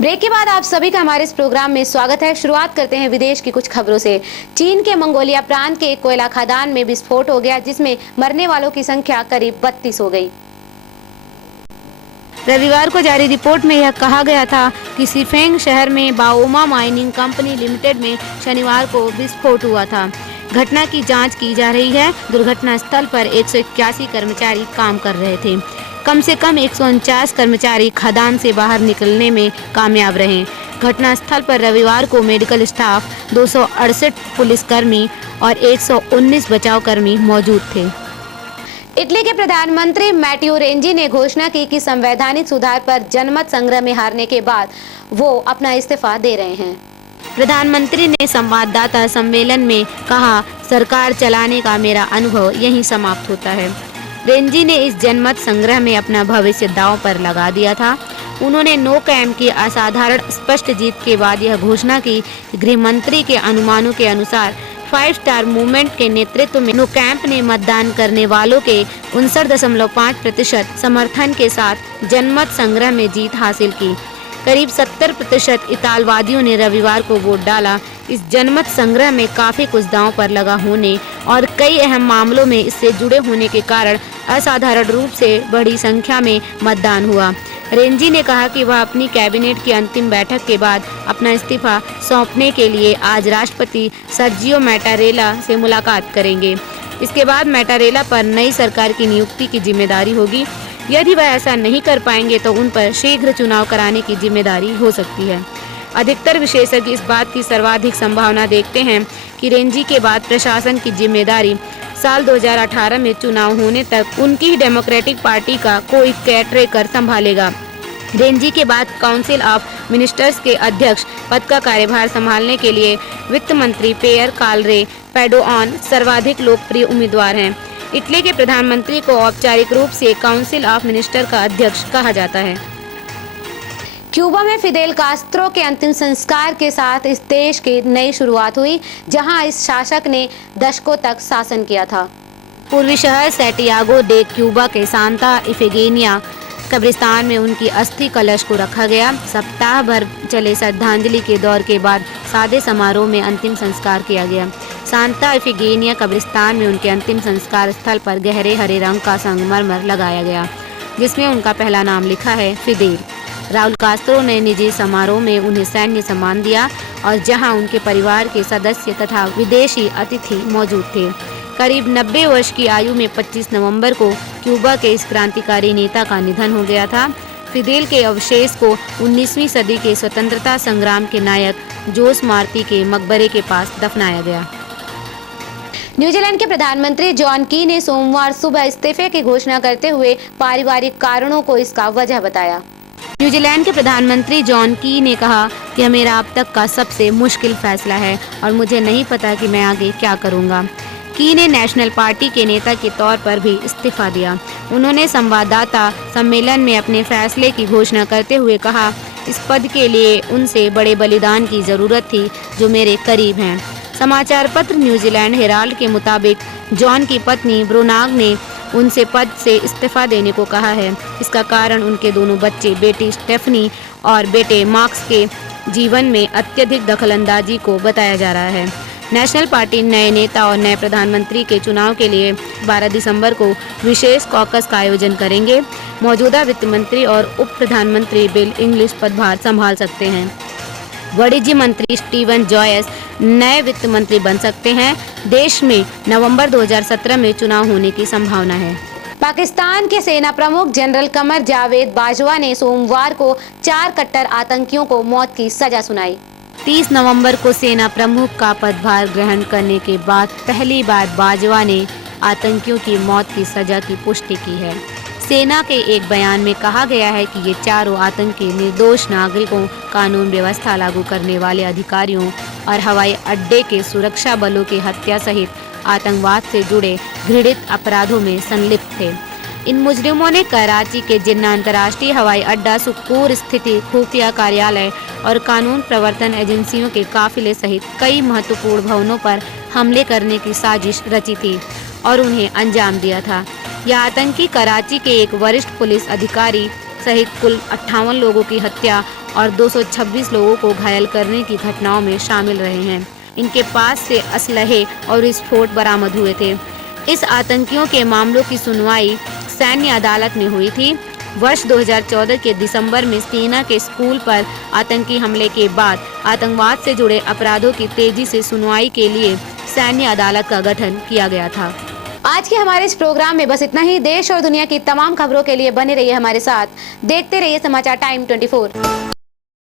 Break के बाद आप सभी का हमारे इस प्रोग्राम में स्वागत है। शुरुआत करते हैं विदेश की कुछ खबरों से। चीन के मंगोलिया प्रांत के एक कोयला खदान में विस्फोट हो गया, जिसमें मरने वालों की संख्या करीब 32 हो गई। रविवार को जारी रिपोर्ट में यह कहा गया था कि सिफेंग शहर में बाओमा माइनिंग कंपनी लिमिटेड में शनिवार को विस्फोट हुआ था। घटना की जांच की जा रही है। दुर्घटना स्थल पर 181 कर्मचारी काम कर रहे थे। कम से कम 149 कर्मचारी खदान से बाहर निकलने में कामयाब रहे। घटना स्थल पर रविवार को मेडिकल स्टाफ, 268 पुलिसकर्मी और 119 बचाव कर्मी मौजूद थे। इटली के प्रधानमंत्री मैटेओ रेंजी ने घोषणा की कि संवैधानिक सुधार पर जनमत संग्रह में हारने के बाद वो अपना इस्तीफा दे रहे हैं। प्रधानमंत्री ने संवाददाता सम्मेलन में कहा, सरकार चलाने का मेरा अनुभव यहीं समाप्त होता है। रेंजी ने इस जनमत संग्रह में अपना भविष्य दांव पर लगा दिया था। उन्होंने नो कैम्प की असाधारण स्पष्ट जीत के बाद यह घोषणा की। गृह मंत्री के अनुमानों के अनुसार 5 स्टार मूवमेंट के नेतृत्व में नो कैम्प ने मतदान करने वालों के 59.5% समर्थन के साथ जनमत संग्रह में जीत हासिल की। करीब 70% इतालवादियों ने रविवार को वोट डाला। इस जनमत संग्रह में काफी कुछ दांव पर लगा होने और कई अहम मामलों में इससे जुड़े होने के कारण असाधारण रूप से बड़ी संख्या में मतदान हुआ। रेंजी ने कहा कि वह अपनी कैबिनेट की अंतिम बैठक के बाद अपना इस्तीफा सौंपने के लिए आज राष्ट्रपति सर्जियो मैटारेला से मुलाकात करेंगे। इसके बाद मैटारेला पर नई सरकार की नियुक्ति की जिम्मेदारी होगी। यदि वह ऐसा नहीं कर पाएंगे तो उन पर शीघ्र चुनाव कराने की जिम्मेदारी हो सकती है। अधिकतर विशेषज्ञ इस बात की सर्वाधिक संभावना देखते हैं कि रेंजी के बाद प्रशासन की जिम्मेदारी साल 2018 में चुनाव होने तक उनकी ही डेमोक्रेटिक पार्टी का कोई केयरटेकर संभालेगा। रेंजी के बाद काउंसिल ऑफ मिनिस्टर्स के अध्यक्ष पद का कार्यभार संभालने के लिए वित्त मंत्री पियर कार्लो पैडोआन सर्वाधिक लोकप्रिय उम्मीदवार हैं। इटली के प्रधानमंत्री को औपचारिक रूप से काउंसिल ऑफ मिनिस्टर का अध्यक्ष कहा जाता है। क्यूबा में फिदेल कास्त्रो के अंतिम संस्कार के साथ इस देश की नई शुरुआत हुई, जहां इस शासक ने दशकों तक शासन किया था। पूर्वी शहर सैंटियागो डे क्यूबा के सांता इफिगेनिया कब्रिस्तान में उनकी अस्थि कलश को रखा गया। सप्ताह भर चले श्रद्धांजलि के दौर के बाद सादे समारोह में अंतिम संस्कार किया गया। सांता इफिगेनिया कब्रिस्तान में उनके अंतिम संस्कार स्थल पर गहरे हरे रंग का संगमरमर लगाया गया, जिसमें उनका पहला नाम लिखा है, फिदेल। राउल कास्त्रो ने निजी समारोह में उन्हें सैन्य सम्मान दिया और जहां उनके परिवार के सदस्य तथा विदेशी अतिथि मौजूद थे। करीब 90 वर्ष की आयु में 25 नवंबर को क्यूबा के इस क्रांतिकारी नेता का निधन हो गया था। फिदेल के अवशेष को 19वीं सदी के स्वतंत्रता संग्राम के नायक जोस मार्टी के मकबरे के पास दफनाया गया। न्यूजीलैंड के प्रधानमंत्री जॉन की ने सोमवार सुबह इस्तीफे की घोषणा करते हुए पारिवारिक कारणों को इसका वजह बताया। न्यूजीलैंड के प्रधानमंत्री जॉन की ने कहा कि यह मेरा अब तक का सबसे मुश्किल फैसला है और मुझे नहीं पता कि मैं आगे क्या करूंगा। की ने नेशनल पार्टी के नेता के तौर पर भी इस्तीफा दिया। उन्होंने संवाददाता सम्मेलन में अपने फैसले की घोषणा करते हुए कहा, इस पद के लिए उनसे बड़े बलिदान की जरूरत थी जो मेरे करीब हैं। समाचार पत्र न्यूजीलैंड हेराल्ड के मुताबिक जॉन की पत्नी ब्रुनाग ने उनसे पद से इस्तीफा देने को कहा है। इसका कारण उनके दोनों बच्चे, बेटी स्टेफनी और बेटे मार्क्स के जीवन में अत्यधिक दखलंदाजी को बताया जा रहा है। नेशनल पार्टी नए नेता और नए प्रधानमंत्री के चुनाव के लिए 12 दिसंबर को विशेष कॉकस का आयोजन करेंगे। मौजूदा वित्त मंत्री और उप प्रधानमंत्री बिल इंग्लिश पदभार संभाल सकते हैं। वाणिज्य मंत्री स्टीवन जॉयस नए वित्त मंत्री बन सकते हैं। देश में नवंबर 2017 में चुनाव होने की संभावना है। पाकिस्तान के सेना प्रमुख जनरल कमर जावेद बाजवा ने सोमवार को 4 कट्टर आतंकियों को मौत की सजा सुनाई। 30 नवंबर को सेना प्रमुख का पदभार ग्रहण करने के बाद पहली बार बाजवा ने आतंकियों की मौत की सजा की पुष्टि की है। सेना के एक बयान में कहा गया है कि ये चारों आतंकी निर्दोष नागरिकों, कानून व्यवस्था लागू करने वाले अधिकारियों और हवाई अड्डे के सुरक्षा बलों की हत्या सहित आतंकवाद से जुड़े घृणित अपराधों में संलिप्त थे। इन मुजरिमों ने कराची के जिन्ना अंतर्राष्ट्रीय हवाई अड्डा, सुक्कूर स्थित खुफिया कार्यालय और कानून प्रवर्तन एजेंसियों के काफिले सहित कई महत्वपूर्ण भवनों पर हमले करने की साजिश रची थी और उन्हें अंजाम दिया था। यह आतंकी कराची के एक वरिष्ठ पुलिस अधिकारी सहित कुल 58 लोगों की हत्या और 226 लोगों को घायल करने की घटनाओं में शामिल रहे हैं। इनके पास से असलहे और विस्फोट बरामद हुए थे। इस आतंकियों के मामलों की सुनवाई सैन्य अदालत में हुई थी। वर्ष 2014 के दिसंबर में सेना के स्कूल पर आतंकी हमले के बाद आतंकवाद से जुड़े अपराधों की तेजी से सुनवाई के लिए सैन्य अदालत का गठन किया गया था। आज के हमारे इस प्रोग्राम में बस इतना ही। देश और दुनिया की तमाम खबरों के लिए बने रहिए हमारे साथ। देखते रहिए समाचार टाइम 24।